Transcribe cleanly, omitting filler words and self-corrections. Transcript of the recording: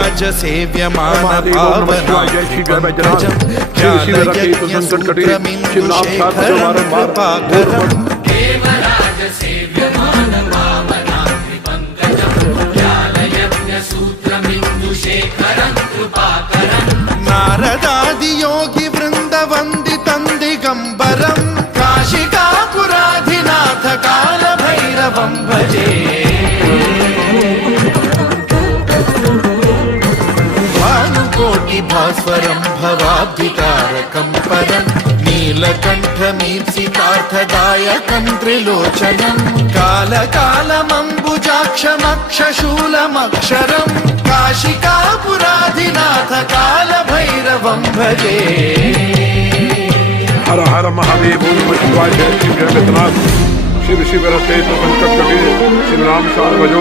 देवराज सेव्यमान पावनाकृपङ्कजं ज्ञानयज्ञसूत्रमिन्दुशेखरं कृपाकरम् देवराज सेव्यमान पावनाकृपङ्कजं ज्ञानयज्ञसूत्रमिन्दुशेखरं कृपाकरम् नारदादियोगि वृन्दवन्दितं दिगम्बरं काशिकापुराधिनाथ कालभैरवं भजे भास्वरं भवाब्धितारकं परं नीलकण्ठमीप्सितार्थदायकं त्रिलोचनं कालकालमम्बुजाक्षमक्षशूलमक्षरं काशिकापुराधिनाथ कालभैरवं भजे। हर हर महादेव नमः शिवाय। जय शिव जय विश्वनाथ। शिव शिव रते संकट कटे शिव राम सार भजो।